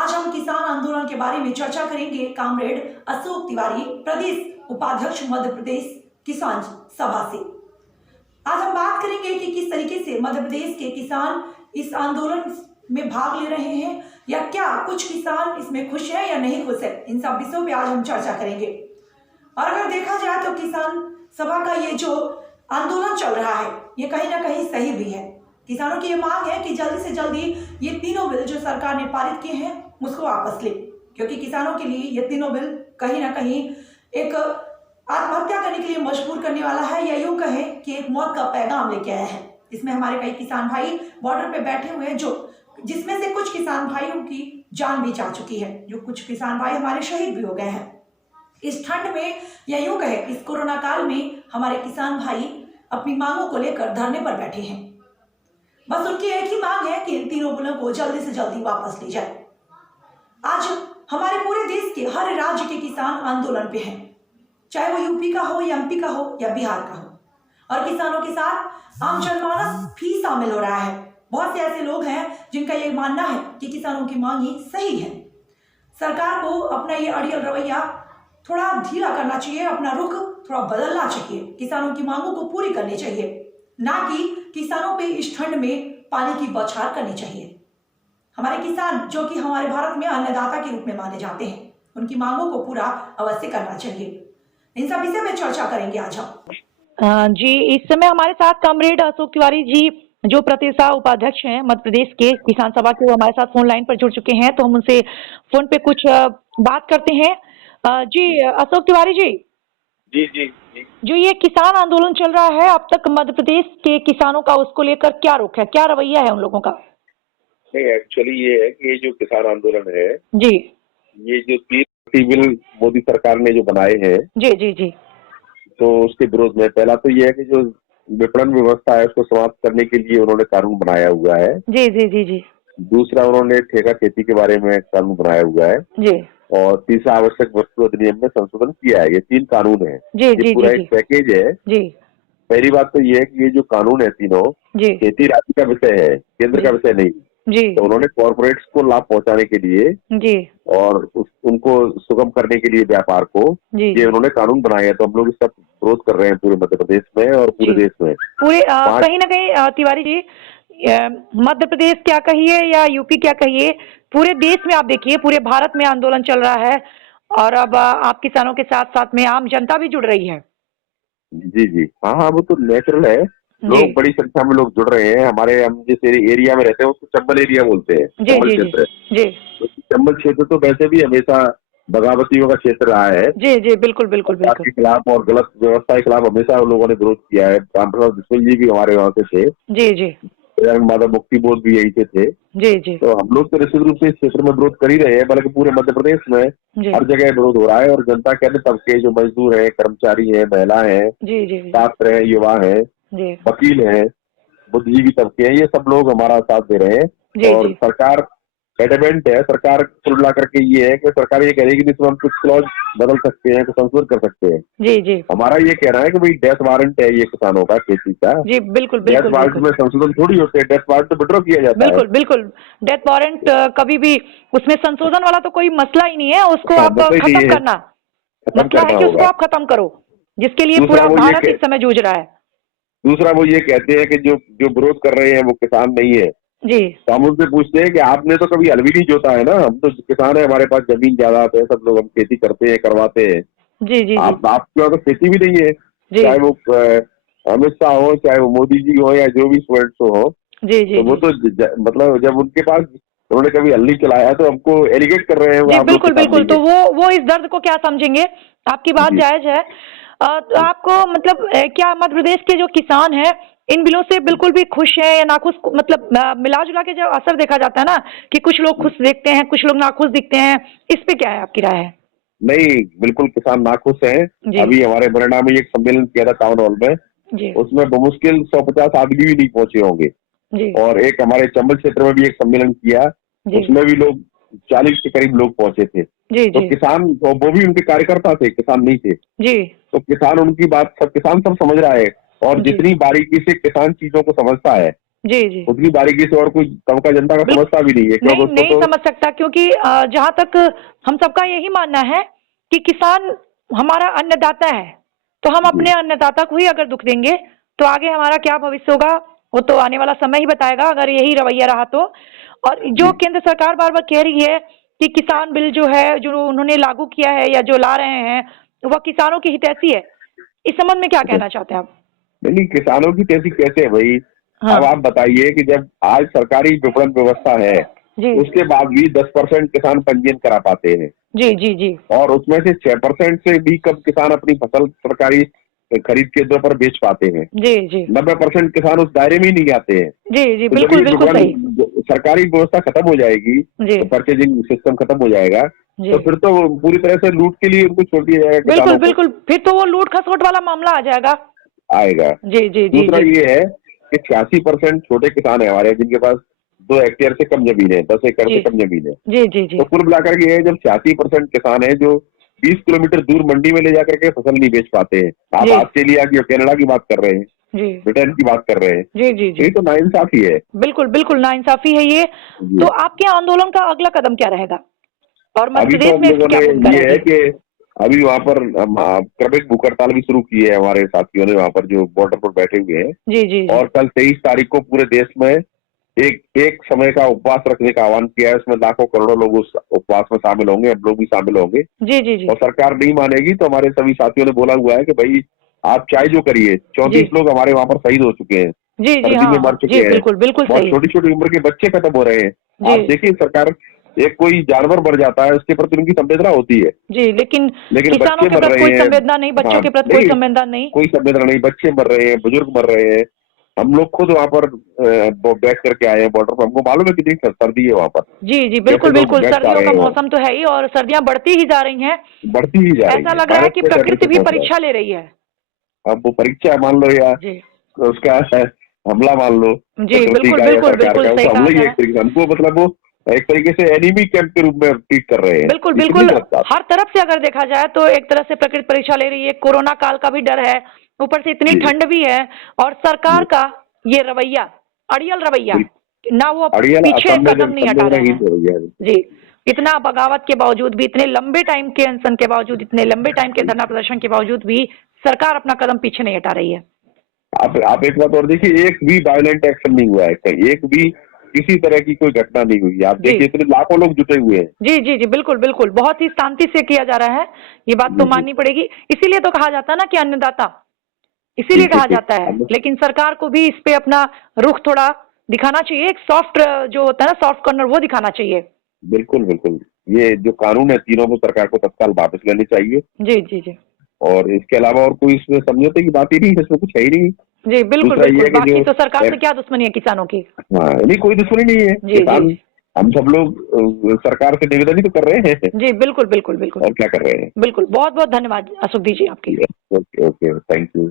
आज हम किसान आंदोलन के बारे में चर्चा करेंगे कॉमरेड अशोक तिवारी, प्रदेश उपाध्यक्ष मध्य प्रदेश किसान सभा से। आज हम बात करेंगे कि किस तरीके से मध्य प्रदेश के किसान इस आंदोलन में भाग ले रहे हैं या क्या कुछ किसान इसमें खुश हैं या नहीं खुश है। इन सब विषयों पे आज हम चर्चा करेंगे। और अगर देखा जाए तो किसान सभा का ये जो आंदोलन चल रहा है ये कहीं ना कहीं सही भी है। किसानों की ये मांग है कि जल्दी से जल्दी ये तीनों बिल जो सरकार ने पारित किए हैं उसको वापस ले, क्योंकि किसानों के लिए ये तीनों बिल कहीं ना कहीं एक आत्महत्या करने के लिए मजबूर करने वाला है, या यूं कहें कि एक मौत का पैगाम लेके आया है। इसमें हमारे कई किसान भाई बॉर्डर पे बैठे हुए हैं, जिसमें से कुछ किसान भाइयों की जान भी जा चुकी है, जो कुछ किसान भाई हमारे शहीद भी हो गए हैं। इस ठंड में या यूं कहे इस कोरोना काल में हमारे किसान भाई अपनी मांगों को लेकर धरने पर बैठे हैं। बस उनकी एक ही मांग है कि इन तीनों बिलों को जल्दी से जल्दी वापस ली जाए। आज हमारे पूरे देश के हर राज्य के किसान आंदोलन पे हैं, चाहे वो यूपी का हो, एमपी का हो या बिहार का हो। और किसानों के साथ आम जनमानस भी शामिल हो रहा है। बहुत से ऐसे लोग हैं जिनका ये मानना है कि किसानों की मांग ही सही है। सरकार को अपना ये अड़ियल रवैया थोड़ा ढीला करना चाहिए, अपना रुख थोड़ा बदलना चाहिए, किसानों की मांगों को पूरी करनी चाहिए, ना कि किसानों पे इस ठंड में पानी की बौछार करनी चाहिए। हमारे किसान जो कि हमारे भारत में अन्नदाता के रूप में माने जाते हैं, उनकी मांगों को पूरा अवश्य करना चाहिए। इन सब विषय में चर्चा करेंगे आज हम। जी, इस समय हमारे साथ कॉमरेड अशोक तिवारी जी जो प्रदेश उपाध्यक्ष हैं मध्य प्रदेश के किसान सभा के, वो हमारे साथ फोन लाइन पर जुड़ चुके हैं, तो हम उनसे फोन पे कुछ बात करते हैं। जी अशोक तिवारी जी। जी जी जी। जो ये किसान आंदोलन चल रहा है अब तक मध्य प्रदेश के किसानों का, उसको लेकर क्या रुख है, क्या रवैया है उन लोगों का? नहीं, एक्चुअली ये है कि ये जो किसान आंदोलन है जी, ये जो 3 बिल मोदी सरकार ने जो बनाए हैं, जी जी जी, तो उसके विरोध में पहला तो ये है कि जो विपणन व्यवस्था है उसको समाप्त करने के लिए उन्होंने कानून बनाया हुआ है। जी जी जी जी। दूसरा, उन्होंने ठेका खेती के बारे में कानून बनाया हुआ है। जी। और तीसरा, आवश्यक वस्तु अधिनियम में संशोधन किया है। ये 3 कानून है। जी ये जी पूरा जी एक पैकेज है। जी पहली बात तो ये है कि ये जो कानून है तीनों, जी खेती राज्य का विषय है, केंद्र का विषय नहीं। जी तो उन्होंने कॉर्पोरेट्स को लाभ पहुंचाने के लिए जी और उनको सुगम करने के लिए व्यापार को जी ये उन्होंने कानून बनाए हैं। तो हम लोग इसका विरोध कर रहे हैं पूरे मध्य प्रदेश में और पूरे देश में। पूरे कहीं ना कहीं तिवारी जी, मध्य प्रदेश क्या कहिए या यूपी क्या कहिए, पूरे देश में आप देखिए, पूरे भारत में आंदोलन चल रहा है और अब आप किसानों के साथ साथ में आम जनता भी जुड़ रही है। जी जी, हाँ हाँ, वो तो नेचुरल है। लोग बड़ी संख्या में लोग जुड़ रहे हैं। हमारे, हम जिस एरिया में रहते हैं उसको चंबल एरिया बोलते हैं, जी चंबल जी क्षेत्र। जी तो चंबल क्षेत्र तो वैसे भी हमेशा बगावतियों का क्षेत्र रहा है। जी जी, बिल्कुल बिल्कुल बिल्कुल के खिलाफ और गलत व्यवस्था के खिलाफ हमेशा लोगों ने विरोध किया है। रामप्रसाद बिस्मिल जी भी हमारे वहाँ से थे। जी जी माधव मुक्ति बोध भी यही से थे। जी जी। तो हम लोग तो निश्चित रूप से इस क्षेत्र में विरोध कर ही रहे हैं, बल्कि पूरे मध्य प्रदेश में हर जगह विरोध हो रहा है। और जनता के अन्य तबके जो मजदूर हैं, कर्मचारी हैं, महिला हैं, जी जी छात्र हैं, युवा हैं, जी वकील हैं, बुद्धिजीवी तबके हैं, ये सब लोग हमारा साथ दे रहे हैं। जी और जी सरकार एडमेंट है। सरकार कुल मिला करके ये है कि सरकार ये कहेगी कि इसमें हम कुछ क्लॉज बदल सकते हैं, कुछ संशोधन कर सकते हैं। जी जी हमारा ये कहना है कि भाई डेथ वारंट है ये किसानों का, खेती का। जी, बिल्कुल डेथ बिल्कुल वारंट में संशोधन थोड़ी होते हैं। डेथ वारंट तो विड्रॉ किया जाता है। बिल्कुल बिल्कुल। डेथ वारंट कभी भी, उसमें संशोधन वाला तो कोई मसला ही नहीं है, उसको हाँ, आप मसला ही खत्म नहीं है। करना, खत्म मसला है करना कि उसको होगा। आप खत्म करो, जिसके लिए दूसरा पूरा वो भारत इस समय जूझ रहा है। दूसरा वो ये कहते हैं कि जो विरोध कर रहे हैं वो किसान नहीं है। जी तो हम उनसे पूछते हैं कि आपने तो कभी हल भी नहीं जोता है ना। हम तो किसान है, हमारे पास जमीन जायदाद है, सब लोग हम खेती करते हैं, करवाते हैं। जी जी आपके यहाँ तो खेती भी नहीं है। जी चाहे वो अमित शाह हो, चाहे वो मोदी जी हो, या जो भी स्टूडेंट्स हो। जी जी तो वो तो मतलब जब उनके पास उन्होंने कभी हल नहीं चलाया तो हमको एलिगेट कर रहे हैं वो। जी, आप लोग बिल्कुल किसान बिल्कुल। नहीं तो है। वो इस दर्द को क्या समझेंगे, आपकी बात जायज है। तो आपको मतलब क्या मध्य प्रदेश के जो किसान हैं इन बिलों से बिल्कुल भी खुश हैं या नाखुश, मतलब मिला जुला के जो असर देखा जाता है ना कि कुछ लोग खुश दिखते हैं, कुछ लोग नाखुश दिखते हैं, इस पे क्या है आपकी राय है? नहीं, बिल्कुल किसान नाखुश हैं। जी अभी हमारे मुरैना में एक सम्मेलन किया था टाउन हॉल में, जी उसमें बमुश्किल 150 आदमी भी नहीं पहुंचे होंगे। जी और एक हमारे चंबल क्षेत्र में भी एक सम्मेलन किया, जी उसमें भी लोग 40 के करीब लोग पहुंचे थे। जी तो जी किसान, वो भी उनके कार्यकर्ता थे, किसान नहीं थे। जी तो किसान उनकी बात, सब किसान सब समझ रहा है। और जी जितनी बारीकी से किसान चीजों को समझता है जी जी उतनी बारीकी से और कोई तबका जनता का समझता भी नहीं है, क्योंकि नहीं उसको नहीं तो समझ सकता, क्योंकि जहां तक हम सबका यही मानना है कि किसान हमारा अन्नदाता है, तो हम अपने अन्नदाता को ही अगर दुख देंगे तो आगे हमारा क्या भविष्य होगा वो तो आने वाला समय ही बताएगा, अगर यही रवैया रहा तो। और जो केंद्र सरकार बार बार कह रही है कि किसान बिल जो है जो उन्होंने लागू किया है या जो ला रहे हैं वह किसानों की हितैषी है, इस संबंध में क्या कहना चाहते हैं आप? नहीं, किसानों की कैसी कैसे है भाई। हाँ अब आप बताइए कि जब आज सरकारी विपणन व्यवस्था है, जी उसके बाद भी 10% किसान पंजीयन करा पाते हैं, जी जी जी और उसमें से 6% से भी कम किसान अपनी फसल सरकारी खरीद केंद्रों पर बेच पाते हैं। जी जी 90% किसान उस दायरे में ही नहीं आते हैं। जी जी तो जब बिल्कुल ये बिल्कुल सही। सरकारी व्यवस्था खत्म हो जाएगी, जी तो परचेजिंग सिस्टम खत्म हो जाएगा, जी तो फिर तो पूरी तरह से लूट के लिए उनको छोड़ दिया जाएगा बिल्कुल किसानों को। बिल्कुल, फिर तो वो लूट खसोट वाला मामला आ जाएगा। आएगा। जी जी जी दूसरा जी ये है कि 86% छोटे किसान है हमारे, जिनके पास 2 हेक्टेयर से कम जमीन है, 10 एकड़ जी से कम जमीन है। जी जी जी तो कुल मिलाकर के ये है, जब 86% किसान है जो 20 किलोमीटर दूर मंडी में ले जाकर के फसल नहीं बेच पाते हैं। आप जी ऑस्ट्रेलिया की और कनाडा की बात कर रहे हैं, जी ब्रिटेन की बात कर रहे हैं, जी जी ये जी तो नाइंसाफी है। बिल्कुल बिल्कुल नाइंसाफी है ये। जी। तो आपके आंदोलन का अगला कदम क्या रहेगा और मध्य अभी तो प्रदेश हम में इसकी लोगों क्या ने भूमिका ये है रहेगी? कि अभी वहाँ पर क्रमिक भूख हड़ताल भी शुरू की है हमारे साथियों ने, वहाँ पर जो बॉर्डर पर बैठे हुए हैं। जी जी जी और कल 23 तारीख को पूरे देश में एक समय का उपवास रखने का आह्वान किया है। उसमें लाखों करोड़ों लोग उस उपवास में शामिल होंगे, हम लोग भी शामिल होंगे। जी जी जी और सरकार नहीं मानेगी तो हमारे सभी साथियों ने बोला हुआ है कि भाई आप चाहे जो करिए। जी 34 लोग हमारे वहाँ पर शहीद हो चुके हैं, जी जी सर्दी हाँ में हाँ मर जी चुके हैं। बिल्कुल बिल्कुल बहुत सही। छोटी छोटी उम्र के बच्चे खत्म हो रहे हैं। जी आप देखिए, सरकार एक कोई जानवर मर जाता है उसके प्रति उनकी संवेदना होती है, जी लेकिन लेकिन किसानों बच्चे के मर प्रति कोई रहे हैं। संवेदना नहीं, बच्चों हाँ, के प्रति कोई नहीं, संवेदना नहीं। कोई संवेदना नहीं, बच्चे मर रहे हैं, बुजुर्ग मर रहे हैं। हम लोग खुद वहाँ पर बैठ करके आए हैं बॉर्डर पर, हमको मालूम है कितनी सर्दी है वहाँ पर, जी जी कैसे बिल्कुल लोग बिल्कुल, बैठ पा सर्दियों रहे का हैं वहाँ। मौसम तो है ही और सर्दियां बढ़ती ही जा रही हैं। बढ़ती ही जा रही ऐसा है, लग रहा है भारत कि में प्रकृति भी टेम्परेचर पहुंच रहा परीक्षा ले रही है। है। अब वो परीक्षा मान लो या जी उसका हमला मान लो, जी प्रकृति बिल्कुल का या बिल्कुल सरकार बिल्कुल का, सही तो हम कहा लोग जा ही रहा एक है। तरीके से हमको मतलब वो एक तरीके से एनिमी कैंप के रूप में ट्रीट कर रहे हैं। बिल्कुल ये तो बिल्कुल, नहीं गलत बात। हर तरफ से अगर देखा जाए तो एक तरह से प्रकृति परीक्षा ले रही है, कोरोना काल का भी डर है, ऊपर से इतनी जी ठंड भी है और सरकार जी का ये रवैया, अड़ियल रवैया, बिल्कुल। ना वो अड़ियल पीछे कदम नहीं हटा रहे संवेदनहीन हैं। हो गया है। जी, इतना बगावत के बावजूद भी, इतने लंबे टाइम के अनशन के बावजूद, इतने लंबे टाइम के धरना प्रदर्शन के बावजूद भी सरकार अपना कदम पीछे नहीं हटा रही है। आप एक बात और देखिए, एक भी वायलेंट एक्शन नहीं हुआ है कहीं, एक भी किसी तरह की कोई घटना नहीं हुई है। आप जी देखिए, इतने लाखों लोग जुटे हुए हैं। जी जी जी बिल्कुल बिल्कुल, बहुत ही शांति से किया जा रहा है, ये बात तो जी जी माननी पड़ेगी। इसीलिए तो कहा जाता है ना कि अन्नदाता, इसीलिए ठीक है, कहा ठीक जाता है। हम लेकिन सरकार को भी इस पे अपना रुख थोड़ा दिखाना चाहिए, एक सॉफ्ट जो होता है ना सॉफ्ट कॉर्नर, वो दिखाना चाहिए। बिल्कुल बिल्कुल, ये जो कानून है तीनों को सरकार को तत्काल वापस लेने चाहिए। जी जी जी और इसके अलावा और कोई इसमें समझौते की बात ही नहीं है, इसमें कुछ है ही नहीं। जी बिल्कुल दूसरा ये बिल्कुल, है कि बाकी जो तो सरकार से क्या दुश्मनी है किसानों की? हाँ, नहीं कोई दुश्मनी नहीं है जी जी किसान। हम सब लोग सरकार से निवेदन ही तो कर रहे हैं जी बिल्कुल बिल्कुल बिल्कुल और क्या कर रहे हैं। बिल्कुल। बहुत बहुत धन्यवाद असुद्धी जी आपकी। Okay okay, thank you.